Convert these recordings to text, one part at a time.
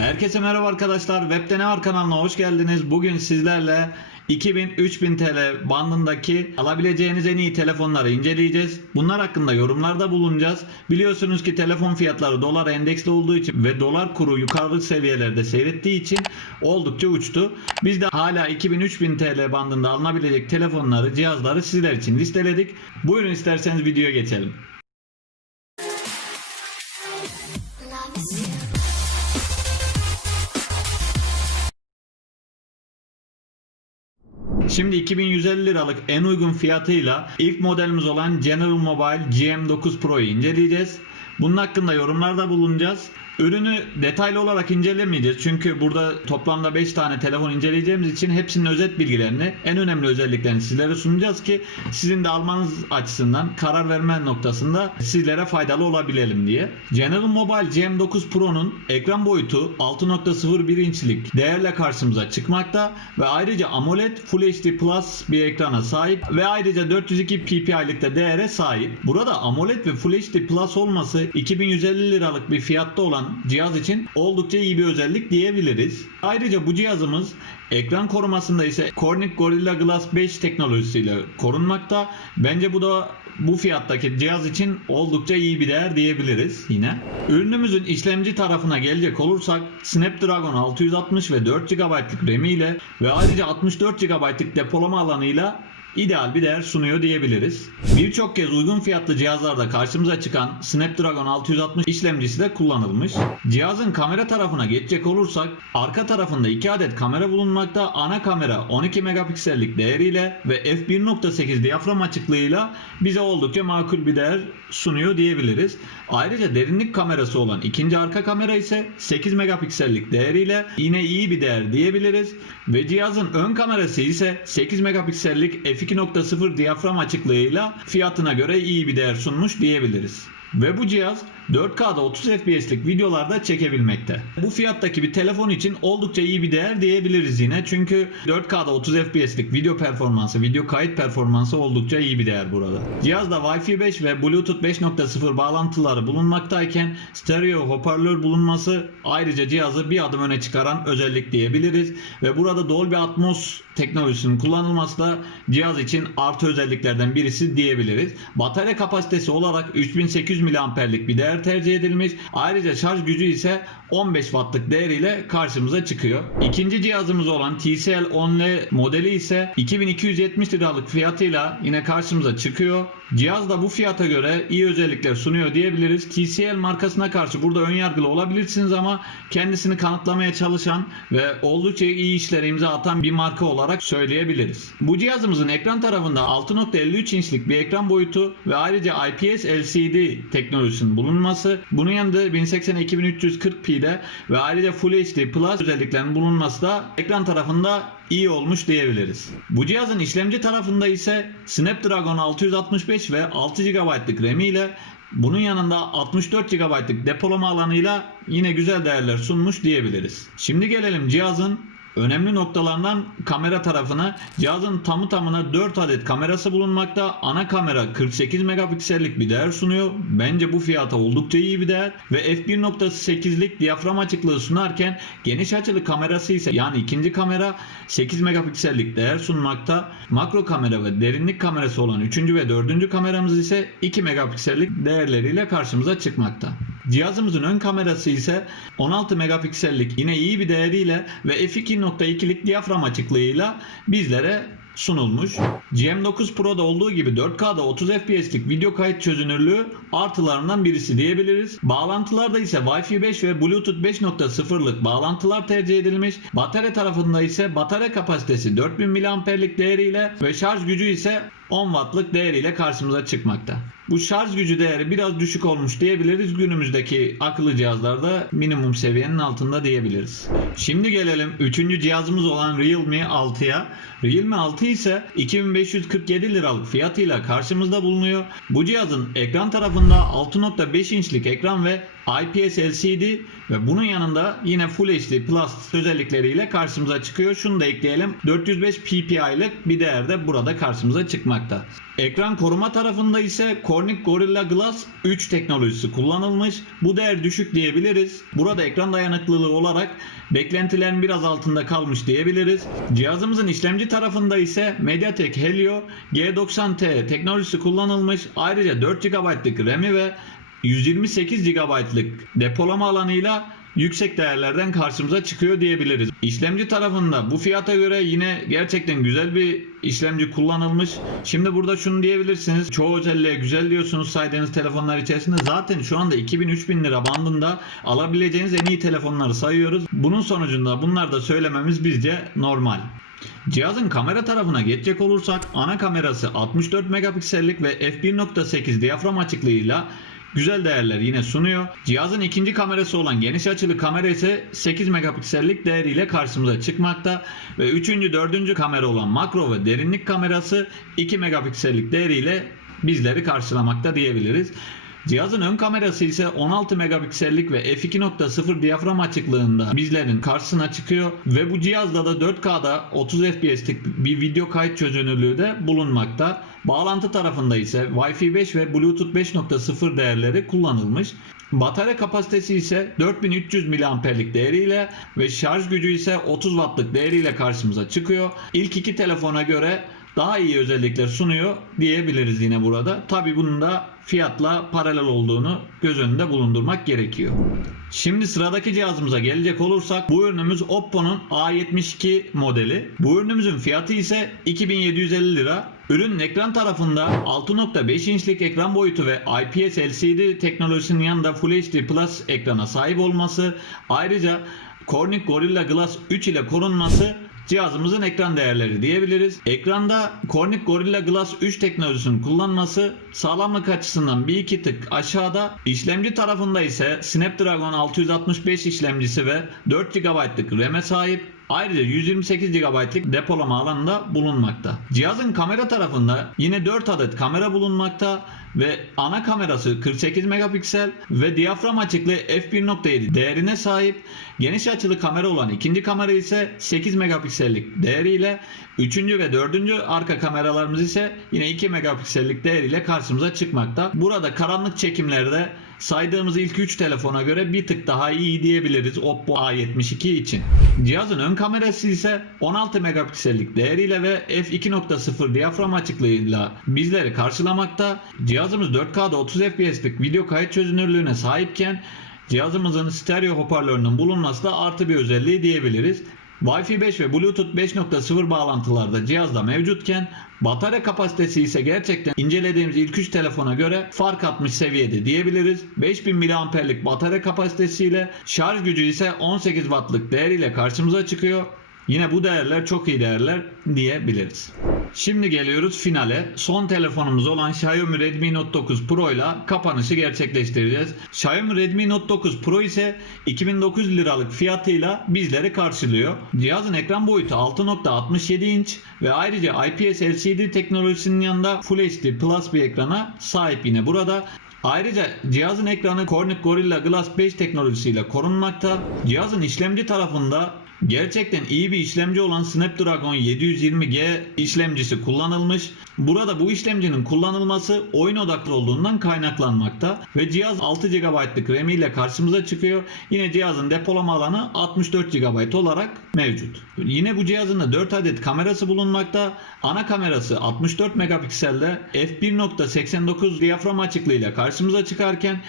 Herkese merhaba arkadaşlar. Webde ne var kanalına hoş geldiniz. Bugün sizlerle 2000-3000 TL bandındaki alabileceğiniz en iyi telefonları inceleyeceğiz. Bunlar hakkında yorumlarda bulunacağız. Biliyorsunuz ki telefon fiyatları dolar endeksli olduğu için ve dolar kuru yukarı seviyelerde seyrettiği için oldukça uçtu. Biz de hala 2000-3000 TL bandında alınabilecek telefonları, cihazları sizler için listeledik. Buyurun isterseniz videoya geçelim. Şimdi 2150 liralık en uygun fiyatıyla ilk modelimiz olan General Mobile GM9 Pro'yu inceleyeceğiz. Bunun hakkında yorumlarda bulunacağız. Ürünü detaylı olarak incelemeyeceğiz. Çünkü burada toplamda 5 tane telefon inceleyeceğimiz için hepsinin özet bilgilerini, en önemli özelliklerini sizlere sunacağız ki sizin de almanız açısından karar verme noktasında sizlere faydalı olabilelim diye. General Mobile GM9 Pro'nun ekran boyutu 6.01 inçlik değerle karşımıza çıkmakta ve ayrıca AMOLED Full HD Plus bir ekrana sahip ve ayrıca 402 ppi'lik de değere sahip. Burada AMOLED ve Full HD Plus olması 2150 liralık bir fiyatta olan cihaz için oldukça iyi bir özellik diyebiliriz. Ayrıca bu cihazımız ekran korumasında ise Corning Gorilla Glass 5 teknolojisiyle korunmakta. Bence bu da bu fiyattaki cihaz için oldukça iyi bir değer diyebiliriz yine. Ürünümüzün işlemci tarafına gelecek olursak Snapdragon 660 ve 4 GB'lık RAM ile ve ayrıca 64 GB'lık depolama alanıyla ideal bir değer sunuyor diyebiliriz. Birçok kez uygun fiyatlı cihazlarda karşımıza çıkan Snapdragon 660 işlemcisi de kullanılmış. Cihazın kamera tarafına geçecek olursak arka tarafında 2 adet kamera bulunmakta. Ana kamera 12 megapiksellik değeriyle ve f1.8 diyafram açıklığıyla bize oldukça makul bir değer sunuyor diyebiliriz. Ayrıca derinlik kamerası olan ikinci arka kamera ise 8 megapiksellik değeriyle yine iyi bir değer diyebiliriz. Ve cihazın ön kamerası ise 8 megapiksellik f2.0 diyafram açıklığıyla fiyatına göre iyi bir değer sunmuş diyebiliriz. Ve bu cihaz 4K'da 30 FPS'lik videolarda çekebilmekte. Bu fiyattaki bir telefon için oldukça iyi bir değer diyebiliriz yine. Çünkü 4K'da 30 FPS'lik video performansı, video kayıt performansı oldukça iyi bir değer burada. Cihazda Wi-Fi 5 ve Bluetooth 5.0 bağlantıları bulunmaktayken stereo hoparlör bulunması ayrıca cihazı bir adım öne çıkaran özellik diyebiliriz. Ve burada Dolby Atmos teknolojisinin kullanılması da cihaz için artı özelliklerden birisi diyebiliriz. Batarya kapasitesi olarak 3800 mAh'lik bir değer tercih edilmiş. Ayrıca şarj gücü ise 15 wattlık değeriyle karşımıza çıkıyor. İkinci cihazımız olan TCL Only modeli ise 2270 liralık fiyatıyla yine karşımıza çıkıyor. Cihaz da bu fiyata göre iyi özellikler sunuyor diyebiliriz. TCL markasına karşı burada ön yargılı olabilirsiniz ama kendisini kanıtlamaya çalışan ve oldukça iyi işlere imza atan bir marka olarak söyleyebiliriz. Bu cihazımızın ekran tarafında 6.53 inçlik bir ekran boyutu ve ayrıca IPS LCD teknolojisinin bulunması, bunun yanında 1080'e 2340p'de ve ayrıca Full HD Plus özelliklerinin bulunması da ekran tarafında iyi olmuş diyebiliriz. Bu cihazın işlemci tarafında ise Snapdragon 665 ve 6 GB'lık RAM ile bunun yanında 64 GB'lık depolama alanıyla yine güzel değerler sunmuş diyebiliriz. Şimdi gelelim cihazın önemli noktalarından kamera tarafına. Cihazın tamı tamına 4 adet kamerası bulunmakta. Ana kamera 48 megapiksellik bir değer sunuyor. Bence bu fiyata oldukça iyi bir değer. Ve f1.8'lik diyafram açıklığı sunarken geniş açılı kamerası ise yani ikinci kamera 8 megapiksellik değer sunmakta. Makro kamera ve derinlik kamerası olan 3. ve 4. kameramız ise 2 megapiksellik değerleriyle karşımıza çıkmakta. Cihazımızın ön kamerası ise 16 megapiksellik yine iyi bir değeriyle ve f2.2'lik diyafram açıklığıyla bizlere sunulmuş. GM9 Pro'da olduğu gibi 4K'da 30 FPS'lik video kayıt çözünürlüğü artılarından birisi diyebiliriz. Bağlantılarda ise Wi-Fi 5 ve Bluetooth 5.0'lık bağlantılar tercih edilmiş. Batarya tarafında ise batarya kapasitesi 4000 mAh'lik değeriyle ve şarj gücü ise 10 wattlık değeriyle karşımıza çıkmakta. Bu şarj gücü değeri biraz düşük olmuş diyebiliriz. Günümüzdeki akıllı cihazlarda minimum seviyenin altında diyebiliriz. Şimdi gelelim 3. cihazımız olan Realme 6'ya. Realme 6 ise 2547 liralık fiyatıyla karşımızda bulunuyor. Bu cihazın ekran tarafında 6.5 inçlik ekran ve IPS LCD ve bunun yanında yine Full HD Plus özellikleriyle karşımıza çıkıyor. Şunu da ekleyelim. 405 ppi'lik bir değer de burada karşımıza çıkmakta. Ekran koruma tarafında ise Corning Gorilla Glass 3 teknolojisi kullanılmış. Bu değer düşük diyebiliriz. Burada ekran dayanıklılığı olarak beklentilerin biraz altında kalmış diyebiliriz. Cihazımızın işlemci tarafında ise MediaTek Helio G90T teknolojisi kullanılmış. Ayrıca 4 GB'lık RAM'i ve 128 GB'lık depolama alanıyla yüksek değerlerden karşımıza çıkıyor diyebiliriz. İşlemci tarafında bu fiyata göre yine gerçekten güzel bir işlemci kullanılmış. Şimdi burada şunu diyebilirsiniz. Çoğu özelliğe güzel diyorsunuz saydığınız telefonlar içerisinde. Zaten şu anda 2000-3000 lira bandında alabileceğiniz en iyi telefonları sayıyoruz. Bunun sonucunda bunlar da söylememiz bizce normal. Cihazın kamera tarafına geçecek olursak ana kamerası 64 megapiksellik ve f1.8 diyafram açıklığıyla güzel değerler yine sunuyor. Cihazın ikinci kamerası olan geniş açılı kamera ise 8 megapiksellik değeriyle karşımıza çıkmakta ve üçüncü dördüncü kamera olan makro ve derinlik kamerası 2 megapiksellik değeriyle bizleri karşılamakta diyebiliriz. Cihazın ön kamerası ise 16 megapiksellik ve f2.0 diyafram açıklığında bizlerin karşısına çıkıyor ve bu cihazda da 4K'da 30 FPS'lik bir video kayıt çözünürlüğü de bulunmakta. Bağlantı tarafında ise Wi-Fi 5 ve Bluetooth 5.0 değerleri kullanılmış. Batarya kapasitesi ise 4300 mAh'lik değeriyle ve şarj gücü ise 30 Watt'lık değeriyle karşımıza çıkıyor. İlk iki telefona göre daha iyi özellikler sunuyor diyebiliriz yine burada. Tabi bunun da fiyatla paralel olduğunu göz önünde bulundurmak gerekiyor. Şimdi sıradaki cihazımıza gelecek olursak bu ürünümüz Oppo'nun A72 modeli. Bu ürünümüzün fiyatı ise 2750 lira. Ürünün ekran tarafında 6.5 inçlik ekran boyutu ve IPS LCD teknolojisinin yanında Full HD Plus ekrana sahip olması, ayrıca Corning Gorilla Glass 3 ile korunması cihazımızın ekran değerleri diyebiliriz. Ekranda Corning Gorilla Glass 3 teknolojisinin kullanması sağlamlık açısından bir iki tık aşağıda. İşlemci tarafında ise Snapdragon 665 işlemcisi ve 4 GB'lık RAM'e sahip. Ayrıca 128 GB'lık depolama alanında bulunmakta. Cihazın kamera tarafında yine 4 adet kamera bulunmakta ve ana kamerası 48 megapiksel ve diyafram açıklığı f1.7 değerine sahip. Geniş açılı kamera olan ikinci kamera ise 8 megapiksellik değeriyle, üçüncü ve dördüncü arka kameralarımız ise yine 2 megapiksellik değeriyle karşımıza çıkmakta. Burada karanlık çekimlerde saydığımız ilk 3 telefona göre bir tık daha iyi diyebiliriz Oppo A72 için. Cihazın ön kamerası ise 16 megapiksellik değeriyle ve f2.0 diyafram açıklığıyla bizleri karşılamakta. Cihazımız 4K'da 30 FPS'lik video kayıt çözünürlüğüne sahipken cihazımızın stereo hoparlörünün bulunması da artı bir özelliği diyebiliriz. Wi-Fi 5 ve Bluetooth 5.0 bağlantılarda cihazda mevcutken batarya kapasitesi ise gerçekten incelediğimiz ilk 3 telefona göre fark atmış seviyede diyebiliriz. 5000 mAh'lik batarya kapasitesiyle şarj gücü ise 18 Watt'lık değeriyle karşımıza çıkıyor. Yine bu değerler çok iyi değerler diyebiliriz. Şimdi geliyoruz finale. Son telefonumuz olan Xiaomi Redmi Note 9 Pro ile kapanışı gerçekleştireceğiz. Xiaomi Redmi Note 9 Pro ise 2900 liralık fiyatıyla bizleri karşılıyor. Cihazın ekran boyutu 6.67 inç ve ayrıca IPS LCD teknolojisinin yanında Full HD Plus bir ekrana sahip yine burada. Ayrıca cihazın ekranı Corning Gorilla Glass 5 teknolojisiyle korunmakta. Cihazın işlemci tarafında Gerçekten iyi bir işlemci olan Snapdragon 720G işlemcisi kullanılmış. Burada bu işlemcinin kullanılması oyun odaklı olduğundan kaynaklanmakta ve cihaz 6 GB'lık RAM ile karşımıza çıkıyor. Yine cihazın depolama alanı 64 GB olarak mevcut. Yine bu cihazın da 4 adet kamerası bulunmakta. Ana kamerası 64 megapikselde f1.89 diyafram açıklığıyla karşımıza çıkarken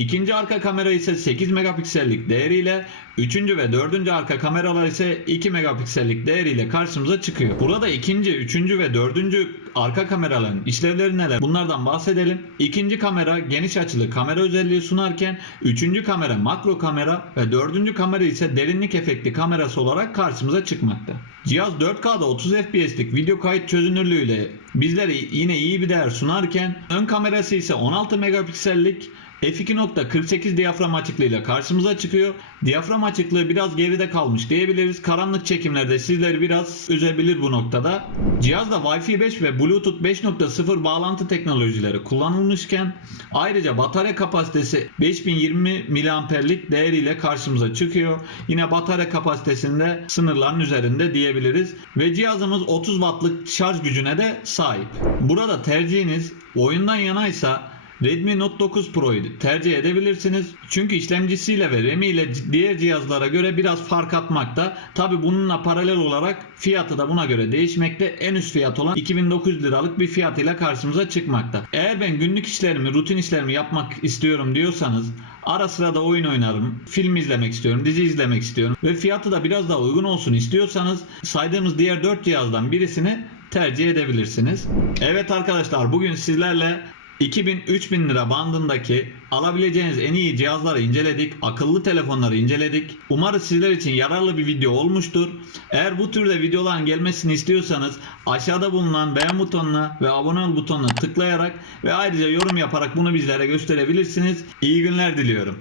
İkinci arka kamera ise 8 megapiksellik değeriyle, üçüncü ve dördüncü arka kameralar ise 2 megapiksellik değeriyle karşımıza çıkıyor. Burada ikinci, üçüncü ve dördüncü arka kameraların işlevleri neler? Bunlardan bahsedelim. İkinci kamera geniş açılı kamera özelliği sunarken, üçüncü kamera makro kamera ve dördüncü kamera ise derinlik efekti kamerası olarak karşımıza çıkmakta. Cihaz 4K'da 30 FPS'lik video kayıt çözünürlüğüyle bizlere yine iyi bir değer sunarken, ön kamerası ise 16 megapiksellik f2.48 diyafram açıklığıyla karşımıza çıkıyor. Diyafram açıklığı biraz geride kalmış diyebiliriz. Karanlık çekimlerde sizleri biraz üzebilir bu noktada. Cihazda Wi-Fi 5 ve Bluetooth 5.0 bağlantı teknolojileri kullanılmışken ayrıca batarya kapasitesi 5020 mAh'lik değeriyle karşımıza çıkıyor. Yine batarya kapasitesinde sınırların üzerinde diyebiliriz ve cihazımız 30 wattlık şarj gücüne de sahip. Burada tercihiniz oyundan yanaysa Redmi Note 9 Pro'yu tercih edebilirsiniz. Çünkü işlemcisiyle ve RAM ile diğer cihazlara göre biraz fark atmakta. Tabi bununla paralel olarak fiyatı da buna göre değişmekte. En üst fiyat olan 2900 liralık bir fiyat ile karşımıza çıkmakta. Eğer ben günlük işlerimi, rutin işlerimi yapmak istiyorum diyorsanız Ara sıra da oyun oynarım, film izlemek istiyorum, dizi izlemek istiyorum ve fiyatı da biraz daha uygun olsun istiyorsanız saydığımız diğer 4 cihazdan birisini tercih edebilirsiniz. Evet arkadaşlar bugün sizlerle 2000-3000 lira bandındaki alabileceğiniz en iyi cihazları inceledik. Akıllı telefonları inceledik. Umarız sizler için yararlı bir video olmuştur. Eğer bu türde videoların gelmesini istiyorsanız aşağıda bulunan beğen butonuna ve abone ol butonuna tıklayarak ve ayrıca yorum yaparak bunu bizlere gösterebilirsiniz. İyi günler diliyorum.